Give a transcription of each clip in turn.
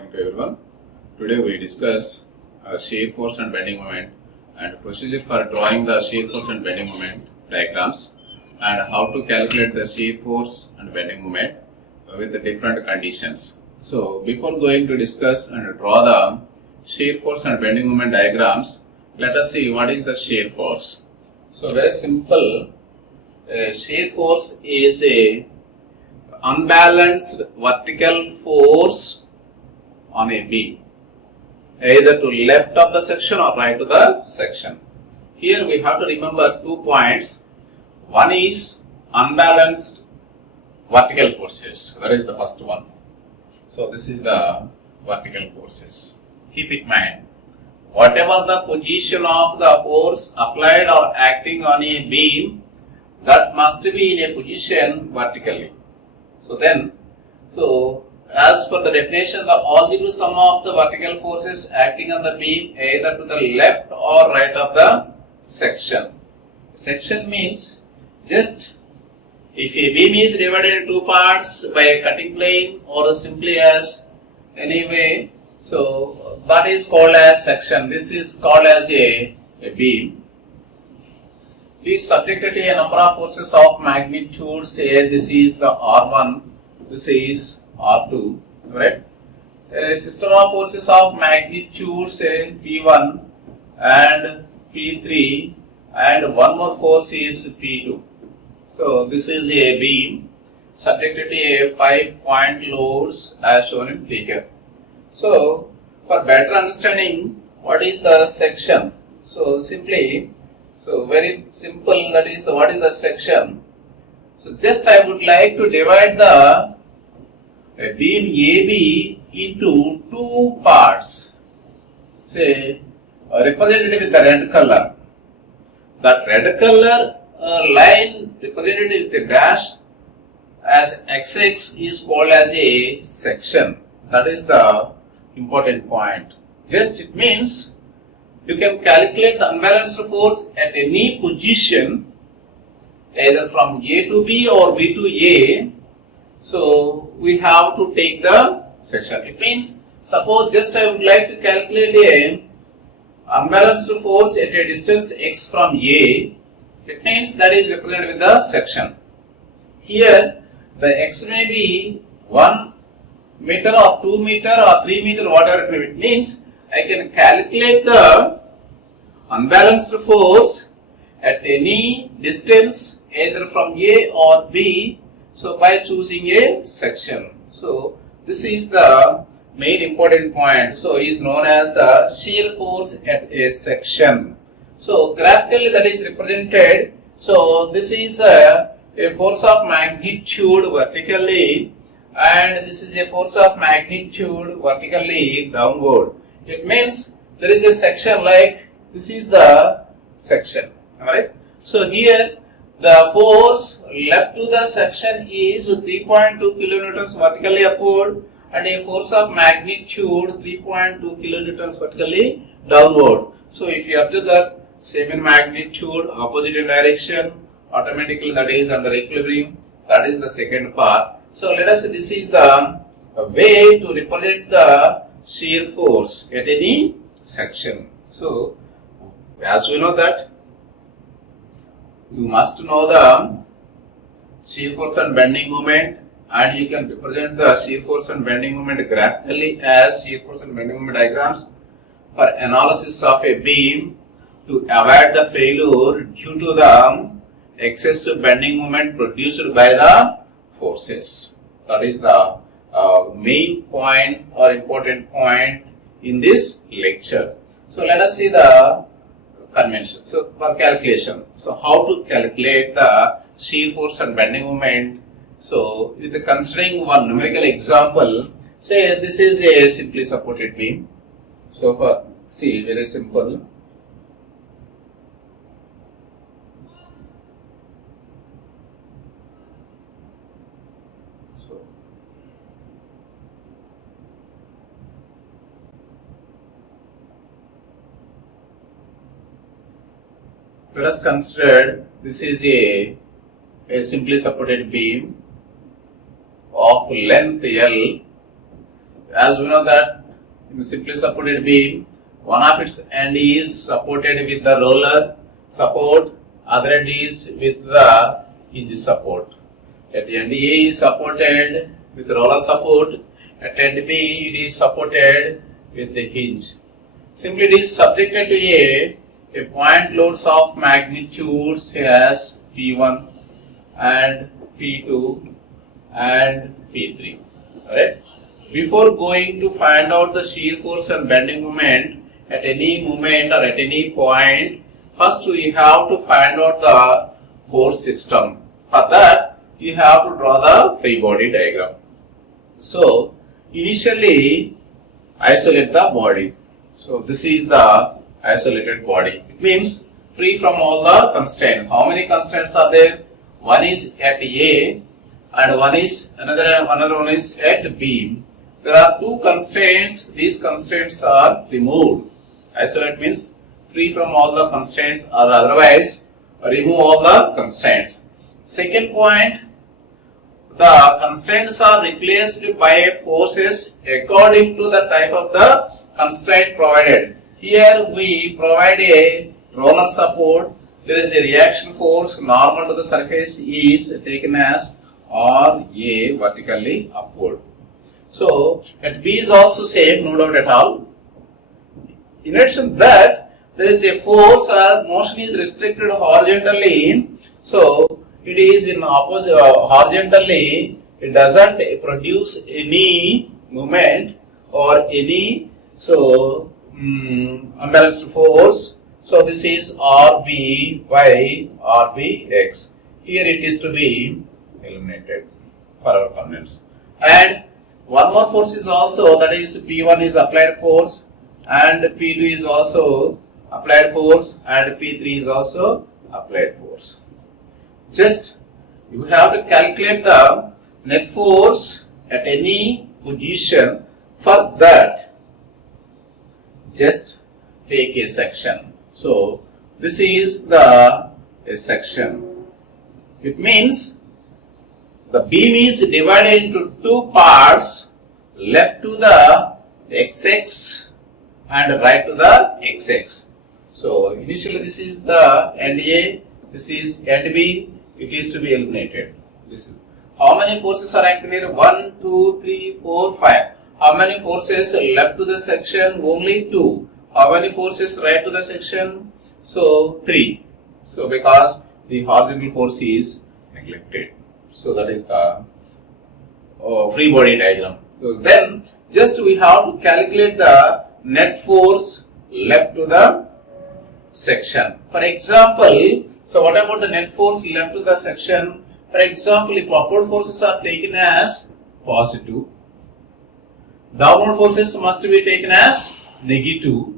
morning to everyone. Today we discuss shear force and bending moment and procedure for drawing the shear force and bending moment diagrams and how to calculate the shear force and bending moment with the different conditions. So before going to discuss and draw the shear force and bending moment diagrams, let us see what is the shear force. So very simple, shear force is a unbalanced vertical force on a beam, either to left of the section or right to the section. Here we have to remember 2 points. One is unbalanced vertical forces, that is the first one. So this is the vertical forces. Keep in mind, whatever the position of the force applied or acting on a beam, that must be in a position vertically. So as per the definition, the algebraic sum of the vertical forces acting on the beam either to the left or right of the section. Section means just if a beam is divided into 2 parts by a cutting plane or simply as any way, so that is called as section. This is called as a beam. It is subjected to a number of forces of magnitude. Say this is the R1, this is R2, right? A system of forces of magnitude, say P1 and P3, and one more force is P2. So this is a beam subjected to a 5-point loads as shown in figure. So for better understanding what is the section, so very simple, that is what is the section. So just I would like to divide the beam AB into 2 parts, say represented with the red color. That red color line represented with a dash as XX is called as a section. That is the important point. Just it means you can calculate the unbalanced force at any position, either from A to B or B to A. So we have to take the section. It means, suppose just I would like to calculate a unbalanced force at a distance x from A. It means that is represented with the section. Here the x may be 1 meter or 2 meter or 3 meter, whatever it may be. It means I can calculate the unbalanced force at any distance either from A or B, so by choosing a section. So this is the main important point. So is known as the shear force at a section. So graphically that is represented. So this is a force of magnitude vertically, and this is a force of magnitude vertically downward. It means there is a section like this is the section, alright. So here the force left to the section is 3.2 kilonewtons vertically upward and a force of magnitude 3.2 kilonewtons vertically downward. So if you observe that same in magnitude, opposite in direction, automatically that is under equilibrium. That is the second part. So let us see, this is the way to represent the shear force at any section. So as we know that you must know the shear force and bending moment, and you can represent the shear force and bending moment graphically as shear force and bending moment diagrams for analysis of a beam to avoid the failure due to the excessive bending moment produced by the forces. That is the main point or important point in this lecture. So let us see the convention. So for calculation, so how to calculate the shear force and bending moment. So with the considering one numerical example, say this is a simply supported beam. So for see, very simple. Let us consider this is a simply supported beam of length L as we know that in simply supported beam, one of its end is supported with the roller support, other end is with the hinge support. At end A is supported with roller support, at end B it is supported with the hinge. Simply it is subjected to a point loads of magnitude say as P1 and P2 and P3. Alright. Before going to find out the shear force and bending moment at any moment or at any point, first we have to find out the force system. For that, you have to draw the free body diagram. So, initially isolate the body. So, this is the isolated body. It means free from all the constraints. How many constraints are there? One is at A and another one is at B. There are two constraints. These constraints are removed. Isolate means free from all the constraints or otherwise remove all the constraints. Second point, the constraints are replaced by forces according to the type of the constraint provided. Here we provide a roller support. There is a reaction force normal to the surface is taken as RA vertically upward. So at B is also same, no doubt at all. In addition that there is a force or motion is restricted horizontally. So it is in opposite horizontally. It doesn't produce any movement or any unbalanced force. So this is RB by RBX. Here it is to be eliminated for our convenience. And one more force is also, that is P1 is applied force and P2 is also applied force and P3 is also applied force. Just you have to calculate the net force at any position. For that, just take a section. So this is a section. It means the beam is divided into two parts, left to the XX and right to the XX. So initially this is the end A, this is end B, it is to be eliminated. This is how many forces are acting here? 1, 2, 3, 4, 5. How many forces left to the section? Only 2. How many forces right to the section? So 3. So because the horizontal force is neglected. So that is the free body diagram. So then just we have to calculate the net force left to the section. For example, so what about the net force left to the section? For example, if upward forces are taken as positive, downward forces must be taken as negative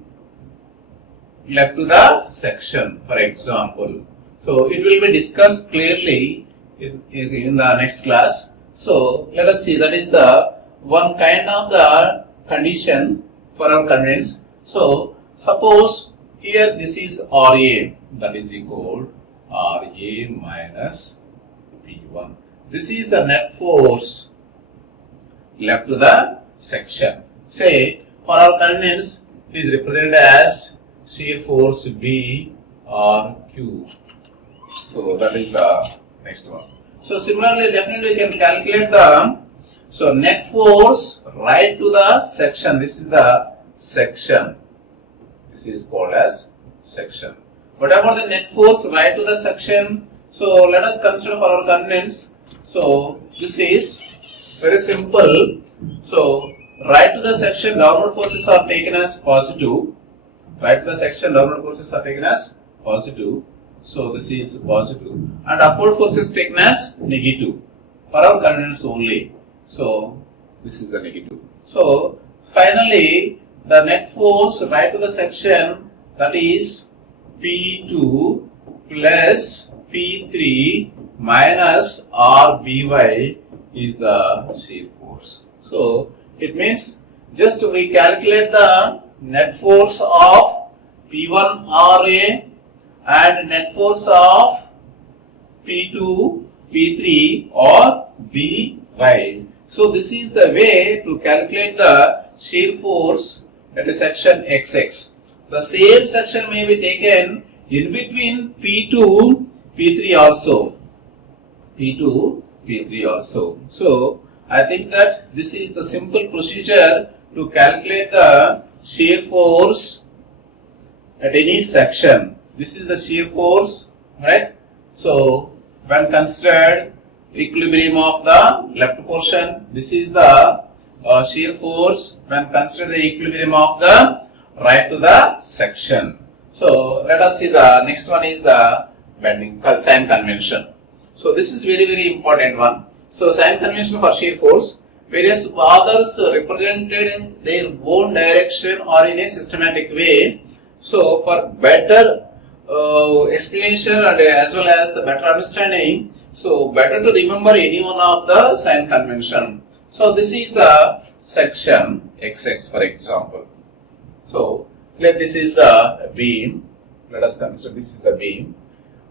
left to the section, for example. So it will be discussed clearly in the next class. So let us see, that is the one kind of the condition for our convenience. So suppose here this is RA, that is equal RA minus P1. This is the net force left to the section. Say for our convenience it is represented as shear force B or Q. So that is the next one. So similarly, definitely you can calculate the net force right to the section. This is the section. This is called as section. What about the net force right to the section? So let us consider for our convenience. So this is very simple. So right to the section, downward forces are taken as positive. Right to the section, downward forces are taken as positive. So this is positive, and upward force is taken as negative for our convenience only. So this is the negative. So finally, the net force right to the section, that is P2 plus P3 minus RBY is the shear force. So it means just we calculate the net force of P1 RA and net force of P2, P3 or BY. So this is the way to calculate the shear force at a section XX. The same section may be taken in between P2, P3 also. P2, P3 also. So I think that this is the simple procedure to calculate the shear force at any section. This is the shear force, right? So when considered equilibrium of the left portion, this is the shear force when considered the equilibrium of the right to the section. So let us see the next one is the bending sign convention. So this is very important one. So sign convention for shear force, various authors represented in their own direction or in a systematic way. So for better explanation and as well as the better understanding, so better to remember any one of the sign convention. So this is the section XX, for example. So let this is the beam. Let us consider this is the beam.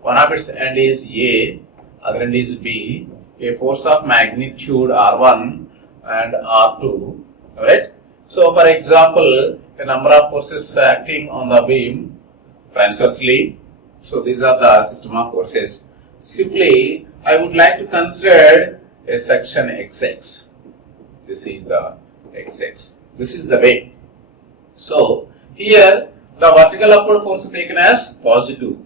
One of its end is A, other end is B. A force of magnitude R1 and R2. Alright. So for example, a number of forces acting on the beam transversely. So these are the system of forces. Simply, I would like to consider a section XX. This is the XX. This is the way. So here the vertical upward force is taken as positive.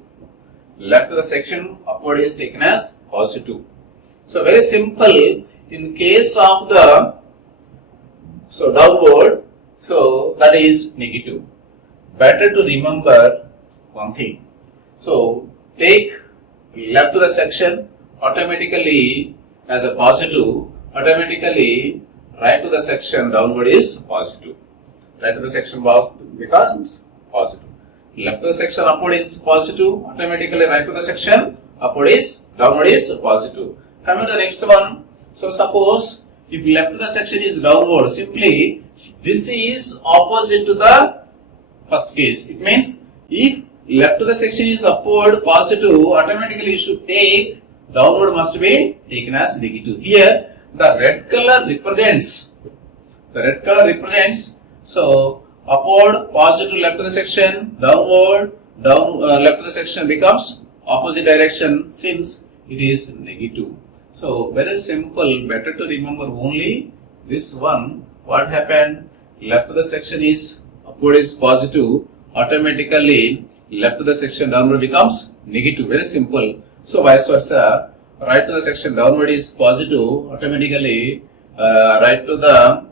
Left to the section upward is taken as positive. So very simple. In case of the downward, so that is negative. Better to remember one thing. So take left to the section automatically as a positive. Automatically right to the section downward is positive. Right to the section becomes positive. Left to the section upward is positive. Automatically right to the section upward is downward is positive. Coming to the next one. So suppose if left to the section is downward, simply this is opposite to the first case. It means if left to the section is upward positive, automatically you should take downward must be taken as negative. Here the red color represents. So upward positive left to the section, downward left to the section becomes opposite direction since it is negative. So very simple. Better to remember only this one. What happened? Left to the section is upward is positive. Automatically left to the section downward becomes negative. Very simple. So vice versa. Right to the section downward is positive, automatically right to the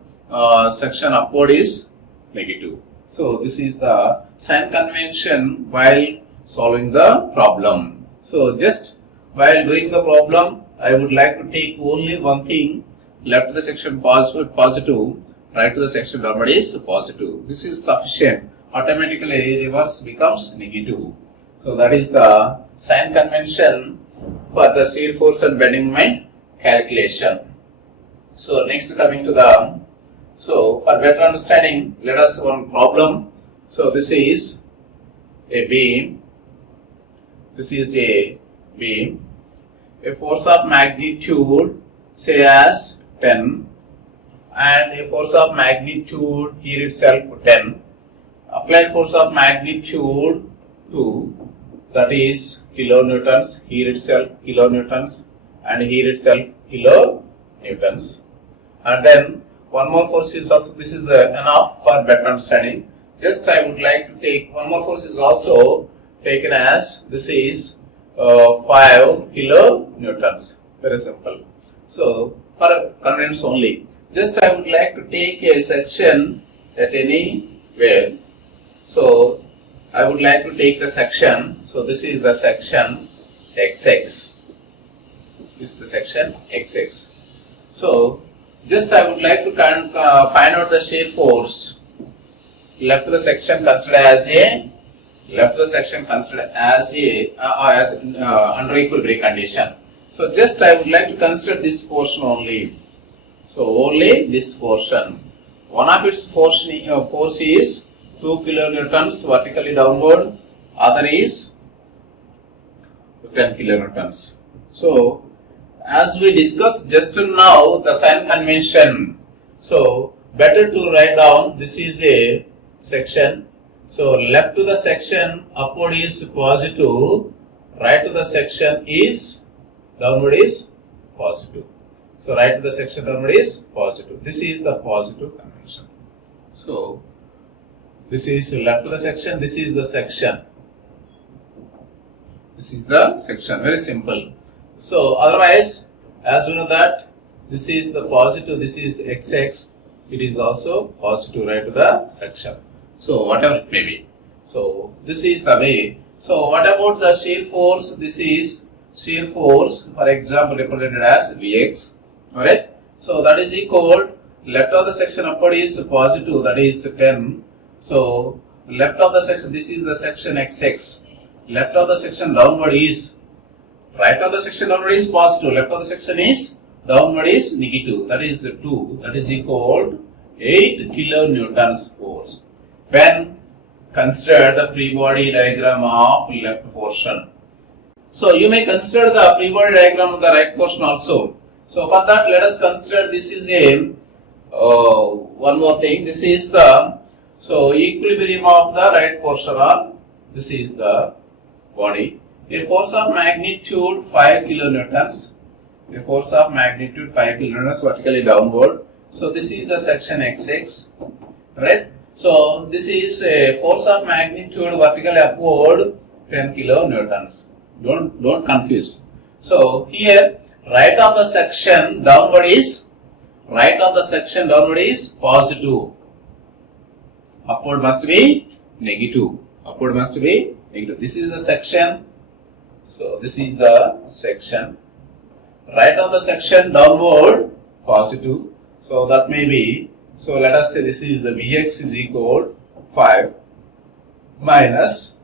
section upward is negative. So this is the sign convention while solving the problem. So just while doing the problem, I would like to take only one thing. Left to the section positive, right to the section downward is positive. This is sufficient. Automatically reverse becomes negative. So that is the sign convention for the shear force and bending moment calculation. So next coming to the, so for better understanding, let us one problem. So this is a beam. This is a beam. A force of magnitude say as 10 and a force of magnitude here itself 10. Applied force of magnitude 2, that is kilonewtons, here itself kilonewtons and here itself kilonewtons. And then one more force is also, this is enough for better understanding. Just I would like to take one more force is also taken as, this is 5 kilonewtons. Very simple. So for convenience only, just I would like to take a section at anywhere. So I would like to take the section. So this is the section XX. This is the section XX. So just I would like to find out the shear force. Left to the section considered as a, left to the section considered as a under equilibrium condition. So just I would like to consider this portion only. So only this portion. One of its force is 2 kilonewtons vertically downward. Other is 10 kilonewtons. So as we discussed just now, the sign convention. So better to write down this is a section. So left to the section upward is positive, right to the section is downward is positive. So right to the section downward is positive. This is the positive convention. So this is left to the section, this is the section. This is the section, very simple. So otherwise, as we know that this is the positive, this is XX, it is also positive right to the section. So whatever it may be. So this is the way. So what about the shear force? This is shear force, for example, represented as Vx. Alright. So that is equal, left of the section upward is positive, that is 10. So left of the section, this is the section XX. Left of the section downward is, right of the section downward is positive, left of the section is downward is negative, that is the 2, that is equal to 8 kilonewtons force. When consider the free body diagram of left portion. So you may consider the free body diagram of the right portion also. So for that, let us consider this is a one more thing. This is the equilibrium of the right portion of this is the body. A force of magnitude 5 kilonewtons. A force of magnitude 5 kilonewtons vertically downward. So this is the section XX, right? So this is a force of magnitude vertically upward 10 kilonewtons. Don't confuse. So here right of the section downward is positive. Upward must be negative. Upward must be negative. This is the section. So this is the section. Right of the section downward positive. So that may be. So let us say this is the Vx is equal 5 minus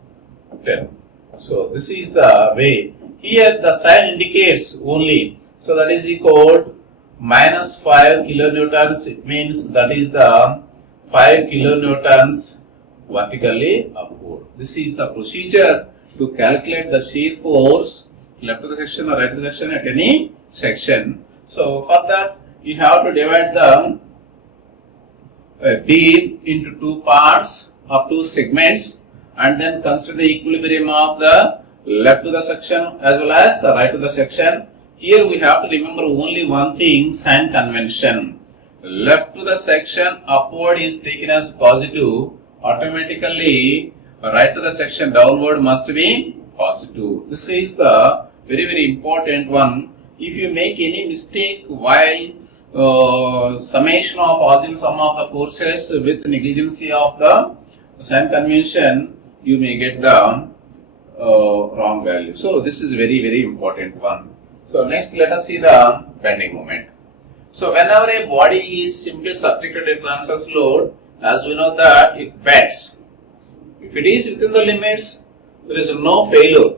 10. So this is the way. Here the sign indicates only. So that is equal minus 5 kilonewtons. It means that is the 5 kilonewtons vertically upward. This is the procedure to calculate the shear force left to the section or right to the section at any section. So for that you have to divide the beam into two parts or two segments and then consider the equilibrium of the left to the section as well as the right to the section. Here we have to remember only one thing, sign convention. Left to the section upward is taken as positive, automatically right to the section downward must be positive. This is the very important one. If you make any mistake while summation of original sum of the forces with negligence of the sign convention, you may get the wrong value. So this is very important one. So next let us see the bending moment. So whenever a body is simply subjected to a transverse load, as we know that it bends. If it is within the limits, there is no failure.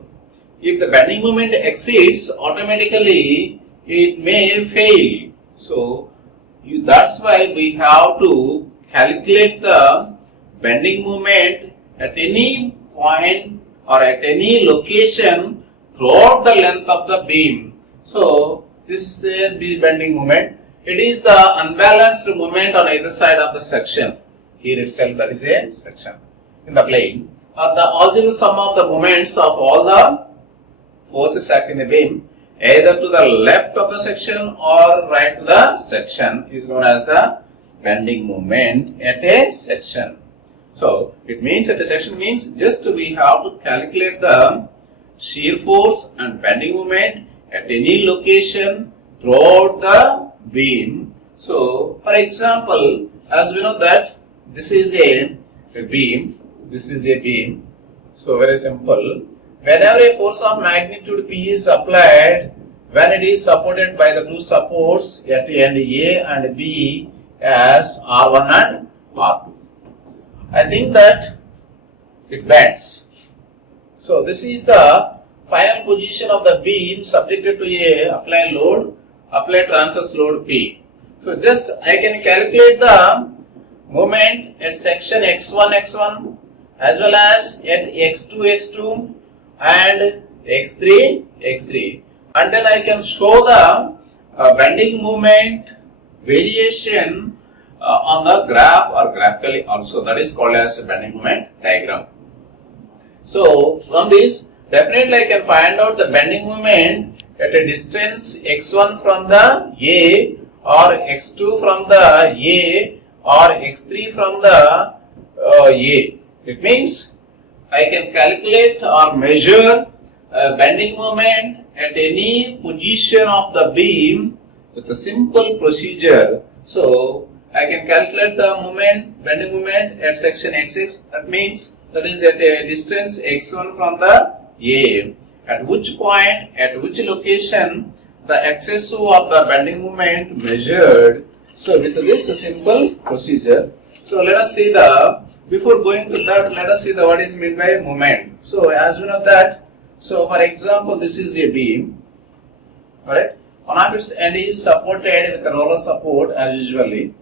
If the bending moment exceeds, automatically it may fail. So that's why we have to calculate the bending moment at any point or at any location throughout the length of the beam. So this is the bending moment. It is the unbalanced moment on either side of the section. Here itself that is a section in the plane. The original sum of the moments of all the forces acting in the beam, either to the left of the section or right to the section, is known as the bending moment at a section. So it means at a section means just we have to calculate the shear force and bending moment at any location throughout the beam. So for example, as we know that this is a beam, this is a beam. So very simple. Whenever a force of magnitude P is applied, when it is supported by the two supports at end A and B as R1 and R2, I think that it bends. So this is the final position of the beam subjected to a applied load, applied transverse load P. So just I can calculate the moment at section x1 as well as at x2 and x3. and then I can show the bending moment variation on the graph or graphically also. That is called as a bending moment diagram. So from this, definitely I can find out the bending moment at a distance x1 from the A, or x2 from the A, or x3 from the A. It means I can calculate or measure bending moment at any position of the beam with a simple procedure. So I can calculate the bending moment at section xx. That means that is at a distance x1 from the A. At which point, at which location the axis of the bending moment measured. So with this simple procedure. So let us see before going to that, let us see what is meant by moment. So as we know that, so for example, this is a beam, alright. One of its end is supported with a roller support as usually.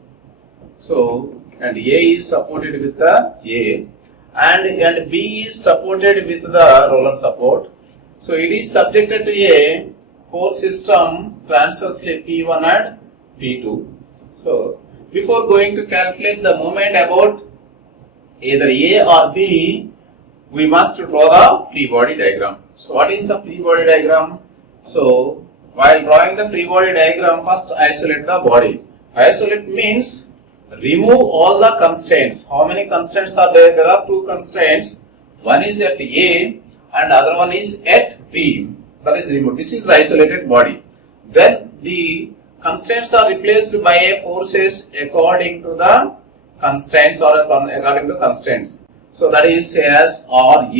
So, and A is supported with the A, and B is supported with the roller support. So it is subjected to a force system transversely P1 and P2. So before going to calculate the moment about either A or B, we must draw the free body diagram. So what is the free body diagram? So while drawing the free body diagram, first isolate the body. Isolate means remove all the constraints. How many constraints are there? There are two constraints. One is at A and other one is at B. That is removed. This is the isolated body. Then the constraints are replaced by forces according to the constraints or according to constraints. So that is as RA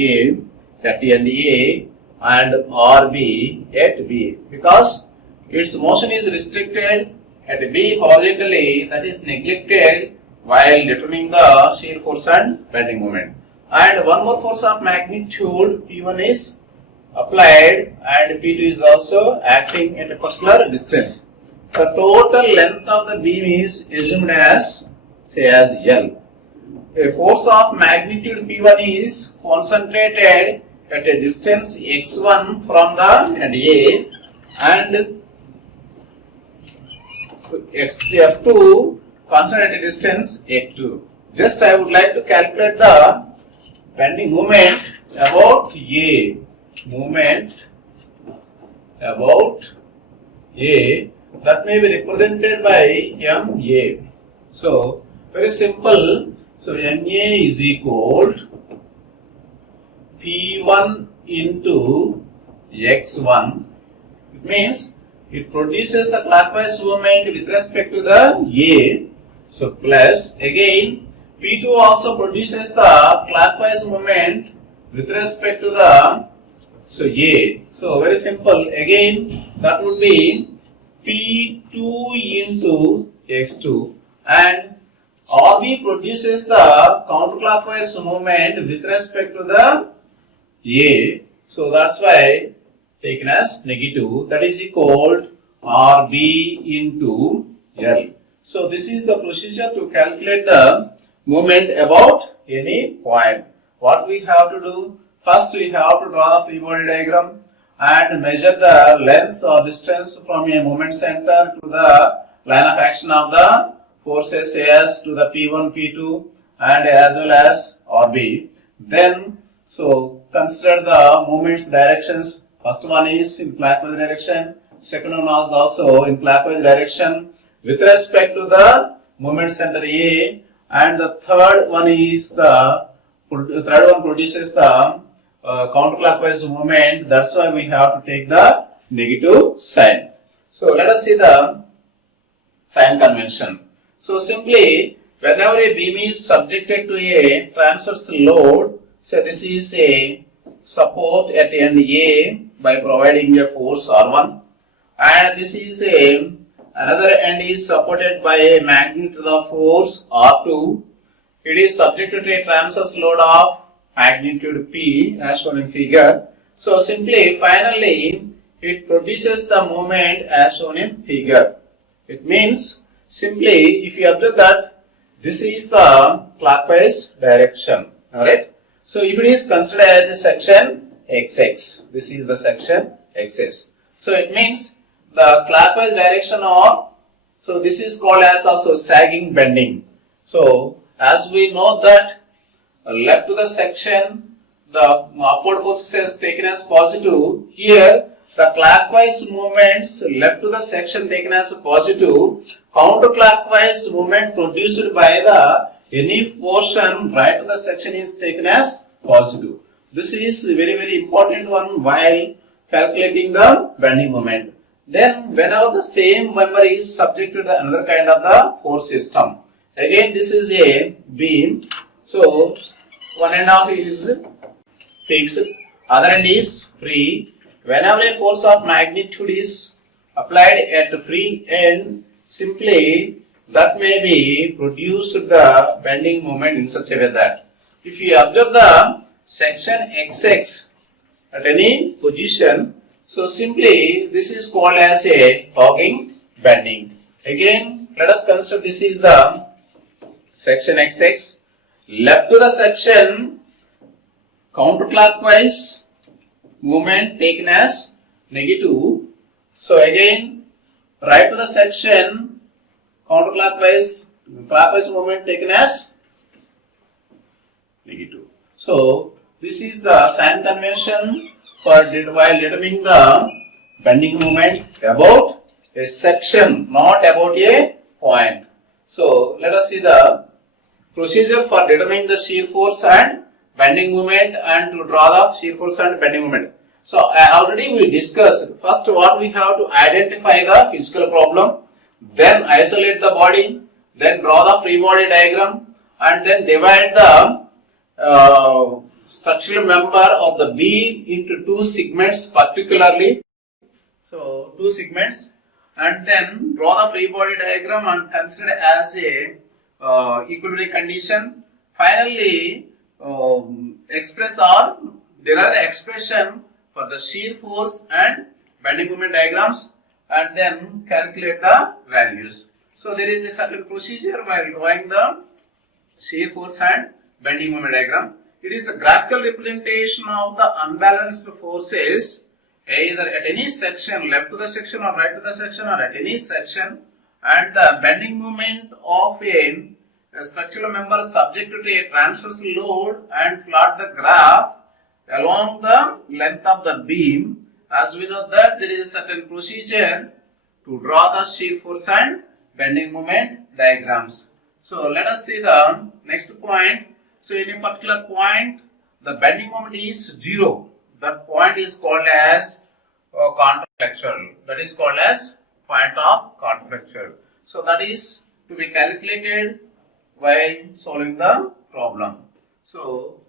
at A and RB at B, because its motion is restricted at B horizontally, that is neglected while determining the shear force and bending moment. And one more force of magnitude P1 is applied and P2 is also acting at a particular distance. The total length of the beam is assumed as, say, as L. A force of magnitude P1 is concentrated at a distance x1 from the A, and F2 concentrated at a distance x2. Just I would like to calculate the bending moment about A. Moment about A, that may be represented by MA. So very simple. So MA is equal to P1 into x1. It means it produces the clockwise movement with respect to the A. So plus again P2 also produces the clockwise movement with respect to the A. So very simple. Again that would be P2 into x2, and RB produces the counterclockwise movement with respect to the A. So that's why taken as negative. That is equal to RB into L. So this is the procedure to calculate the moment about any point. What we have to do? First we have to draw the free body diagram and measure the length or distance from a moment center to the line of action of the forces as to the P1, P2 and as well as RB. Then so consider the movement's directions. First one is in clockwise direction, second one is also in clockwise direction with respect to the movement center A, and the third one produces the counterclockwise movement. That's why we have to take the negative sign. So let us see the sign convention. So simply whenever a beam is subjected to a transverse load, say this is a support at end A by providing a force R1, and this is another end is supported by a magnitude of force R2. It is subjected to a transverse load of magnitude P as shown in figure. So simply finally it produces the moment as shown in figure. It means simply if you observe that this is the clockwise direction. Alright. So if it is considered as a section XX, this is the section XX. So it means the clockwise direction of, so this is called as also sagging bending. So as we know that left to the section, the upward force is taken as positive. Here the clockwise movements left to the section taken as positive, counterclockwise movement produced by the any portion right to the section is taken as positive. This is a very important one while calculating the bending moment. Then whenever the same member is subject to the another kind of the force system, again this is a beam, so one end of is fixed, other end is free. Whenever a force of magnitude is applied at the free end, simply that may be produced the bending moment in such a way that if you observe the section XX at any position, so simply this is called as a hogging bending. Again, let us consider this is the section XX. Left to the section, counterclockwise movement taken as negative. So again, right to the section, clockwise movement taken as negative. So this is the sign convention for while determining the bending moment about a section, not about a point. So let us see the procedure for determining the shear force and bending moment and to draw the shear force and bending moment. So already we discussed first what we have to identify the physical problem, then isolate the body, then draw the free body diagram, and then divide the structural member of the beam into two segments particularly. So two segments, and then draw the free body diagram and consider as a equilibrium condition. Finally, express or derive the expression for the shear force and bending moment diagrams, and then calculate the values. So there is a certain procedure while drawing the shear force and bending moment diagram. It is the graphical representation of the unbalanced forces either at any section, left to the section or right to the section or at any section, and the bending moment of a structural member subject to a transverse load, and plot the graph along the length of the beam. As we know that there is a certain procedure to draw the shear force and bending moment diagrams. So let us see the next point. So in a particular point, the bending moment is 0. That point is called as contraflexural. That is called as point of contraflexural. So that is to be calculated while solving the problem. So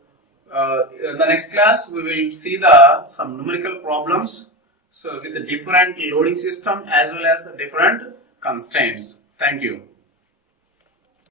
in the next class we will see some numerical problems, so with the different loading system as well as the different constraints. Thank you.